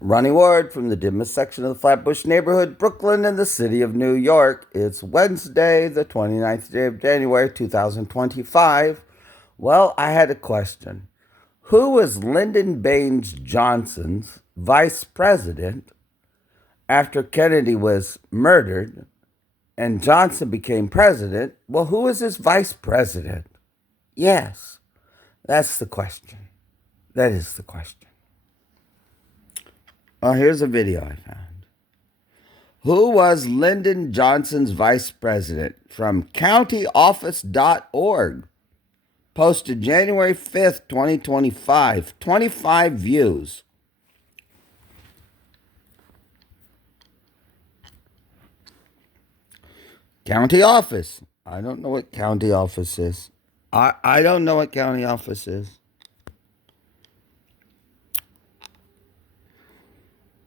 Ronnie Ward from the dimmest section of the Flatbush neighborhood, Brooklyn, in the city of New York. It's Wednesday, the 29th day of January, 2025. Well, I had a question. Who was Lyndon Baines Johnson's vice president after Kennedy was murdered and Johnson became president? Well, who was his vice president? Yes, that's the question. That is the question. Oh, here's a video I found. Who was Lyndon Johnson's vice president? From countyoffice.org. Posted January 5th, 2025. 25 views. County office. I don't know what county office is. I don't know what county office is.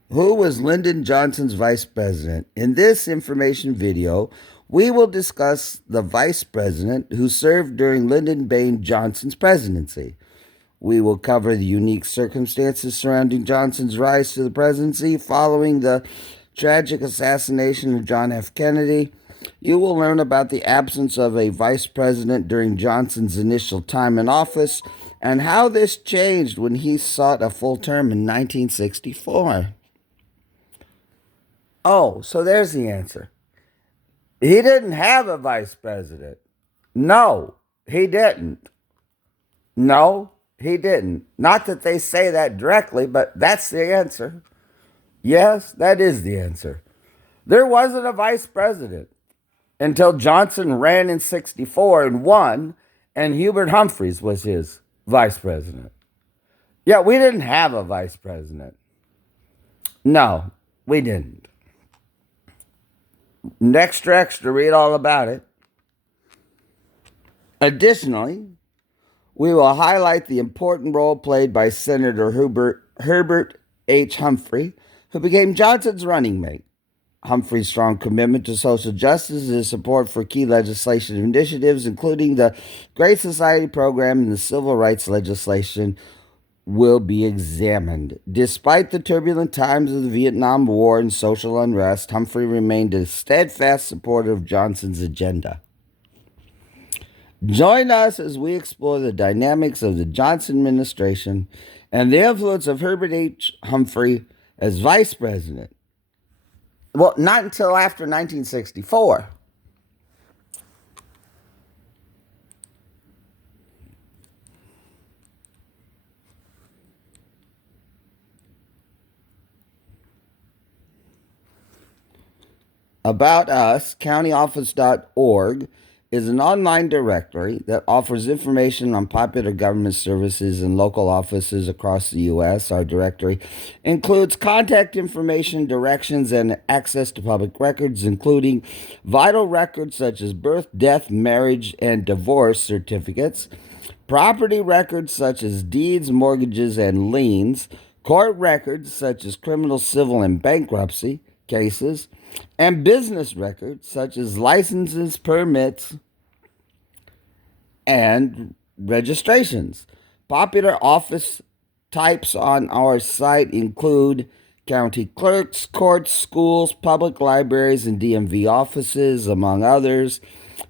Who was Lyndon Johnson's vice president? In this information video, we will discuss the vice president who served during Lyndon Baines Johnson's presidency. We will cover the unique circumstances surrounding Johnson's rise to the presidency following the tragic assassination of John F. Kennedy. You will learn about the absence of a vice president during Johnson's initial time in office and how this changed when he sought a full term in 1964. Oh, so there's the answer. He didn't have a vice president. No, he didn't. No, he didn't. Not that they say that directly, but that's the answer. Yes, that is the answer. There wasn't a vice president until Johnson ran in 64 and won, and Hubert Humphreys was his vice president. Yeah, we didn't have a vice president. No, we didn't. Extra, read all about it. Additionally, we will highlight the important role played by Senator Herbert H. Humphrey, who became Johnson's running mate. Humphrey's strong commitment to social justice and his support for key legislation initiatives, including the Great Society program and the civil rights legislation, will be examined. Despite the turbulent times of the Vietnam War and social unrest, Humphrey remained a steadfast supporter of Johnson's agenda. Join us as we explore the dynamics of the Johnson administration and the influence of Herbert H. Humphrey as vice president. Well, not until after 1964. About Us, countyoffice.org, is an online directory that offers information on popular government services and local offices across the U.S. Our directory includes contact information, directions, and access to public records, including vital records such as birth, death, marriage, and divorce certificates, property records such as deeds, mortgages, and liens, court records such as criminal, civil, and bankruptcy cases, and business records such as licenses, permits, and registrations. Popular office types on our site include county clerks, courts, schools, public libraries, and DMV offices, among others.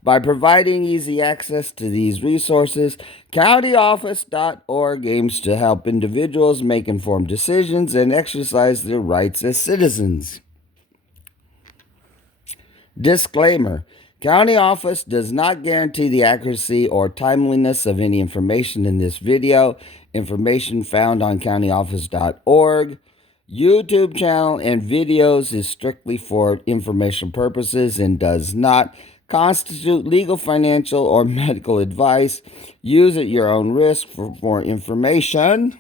By providing easy access to these resources, countyoffice.org aims to help individuals make informed decisions and exercise their rights as citizens. Disclaimer: County Office does not guarantee the accuracy or timeliness of any information in this video. Information found on countyoffice.org, YouTube channel, and videos is strictly for information purposes and does not constitute legal, financial, or medical advice. Use at your own risk for more information.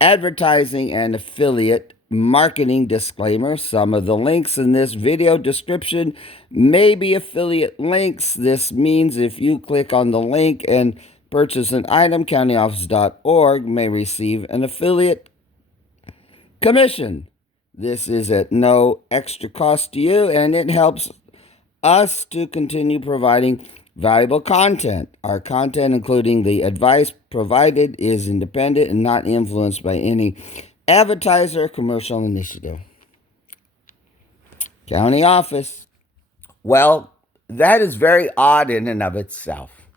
Advertising and affiliate marketing disclaimer. Some of the links in this video description may be affiliate links. This means if you click on the link and purchase an item, countyoffice.org may receive an affiliate commission. This is at no extra cost to you, and it helps us to continue providing Valuable content. Our content, including the advice provided, is independent and not influenced by any advertiser or commercial initiative. County office. Well, that is very odd in and of itself.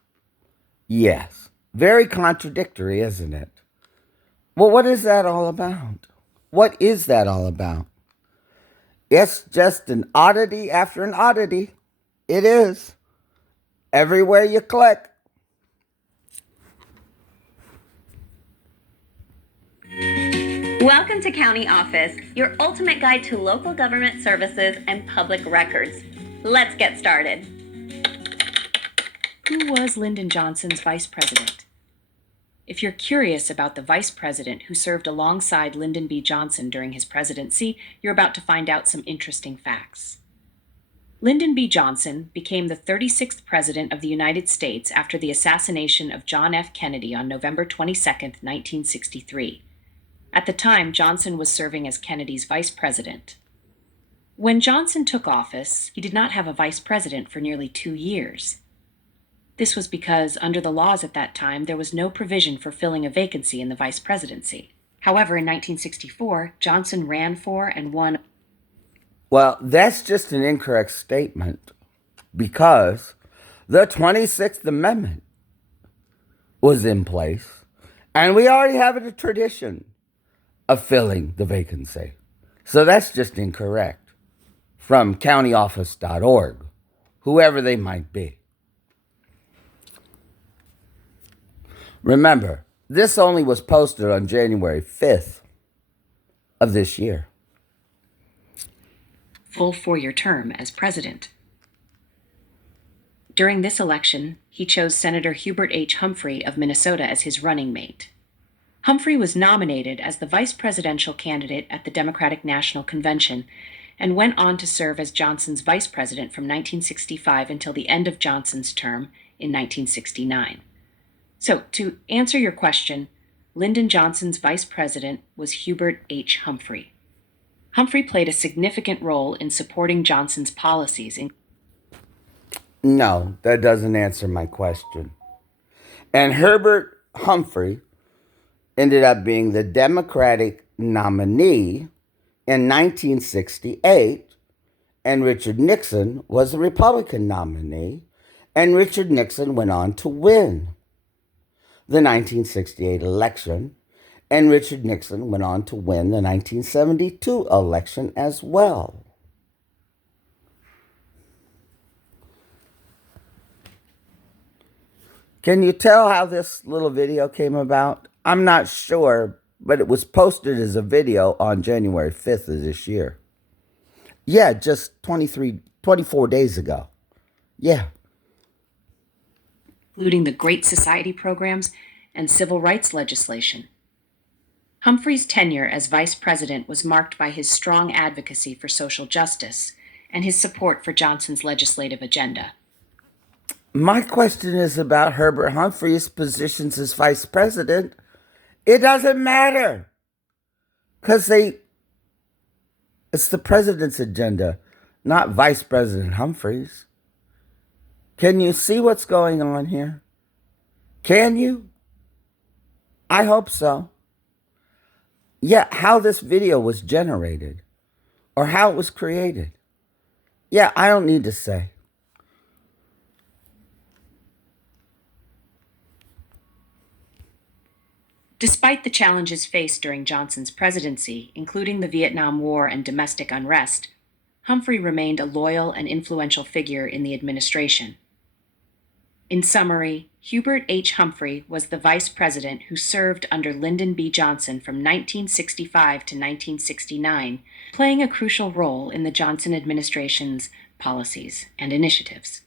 Yes. Very contradictory, isn't it? Well, what is that all about? What is that all about? It's just an oddity after an oddity. It is. Everywhere you click. Welcome to County Office, your ultimate guide to local government services and public records. Let's get started. Who was Lyndon Johnson's vice president? If you're curious about the vice president who served alongside Lyndon B. Johnson during his presidency, you're about to find out some interesting facts. Lyndon B. Johnson became the 36th president of the United States after the assassination of John F. Kennedy on November 22, 1963. At the time, Johnson was serving as Kennedy's vice president. When Johnson took office, he did not have a vice president for nearly 2 years. This was because, under the laws at that time, there was no provision for filling a vacancy in the vice presidency. However, in 1964, Johnson ran for and won. Well, that's just an incorrect statement because the 26th Amendment was in place and we already have a tradition of filling the vacancy. So that's just incorrect from countyoffice.org, whoever they might be. Remember, this only was posted on January 5th of this year. Full 4-year term as president. During this election, he chose Senator Hubert H. Humphrey of Minnesota as his running mate. Humphrey was nominated as the vice presidential candidate at the Democratic National Convention and went on to serve as Johnson's vice president from 1965 until the end of Johnson's term in 1969. So, to answer your question, Lyndon Johnson's vice president was Hubert H. Humphrey. Humphrey played a significant role in supporting Johnson's policies. No, that doesn't answer my question. And Herbert Humphrey ended up being the Democratic nominee in 1968, and Richard Nixon was the Republican nominee, and Richard Nixon went on to win the 1968 election, and Richard Nixon went on to win the 1972 election as well. Can you tell how this little video came about? I'm not sure, but it was posted as a video on January 5th of this year. Yeah, just 24 days ago. Yeah. Including the Great Society programs and civil rights legislation. Humphrey's tenure as vice president was marked by his strong advocacy for social justice and his support for Johnson's legislative agenda. My question is about Herbert Humphrey's positions as vice president. It doesn't matter because it's the president's agenda, not Vice President Humphrey's. Can you see what's going on here? Can you? I hope so. Yeah, how this video was generated or how it was created. Yeah, I don't need to say. Despite the challenges faced during Johnson's presidency, including the Vietnam War and domestic unrest, Humphrey remained a loyal and influential figure in the administration. In summary, Hubert H. Humphrey was the vice president who served under Lyndon B. Johnson from 1965 to 1969, playing a crucial role in the Johnson administration's policies and initiatives.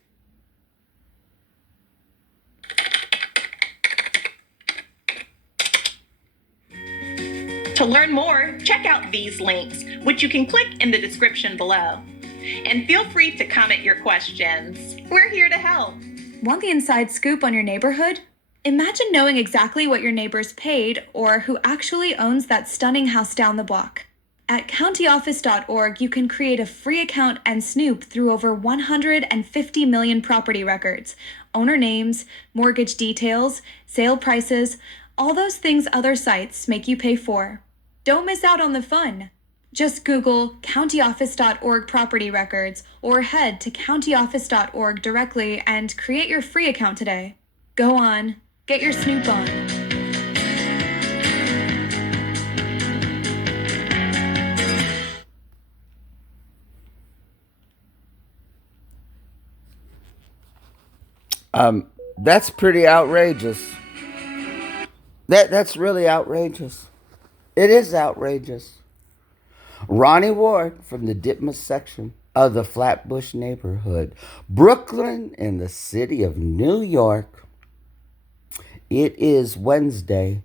To learn more, check out these links, which you can click in the description below. And feel free to comment your questions. We're here to help. Want the inside scoop on your neighborhood? Imagine knowing exactly what your neighbors paid or who actually owns that stunning house down the block. At countyoffice.org, you can create a free account and snoop through over 150 million property records, owner names, mortgage details, sale prices, all those things other sites make you pay for. Don't miss out on the fun. Just Google countyoffice.org property records or head to countyoffice.org directly and create your free account today. Go on, get your snoop on. That's pretty outrageous. That's really outrageous. It is outrageous. Ronnie Ward from the Ditmas section of the Flatbush neighborhood, Brooklyn, in the city of New York. It is Wednesday,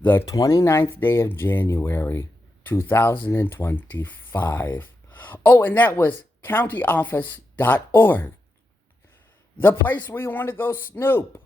the 29th day of January, 2025. Oh, and that was countyoffice.org, the place where you want to go snoop.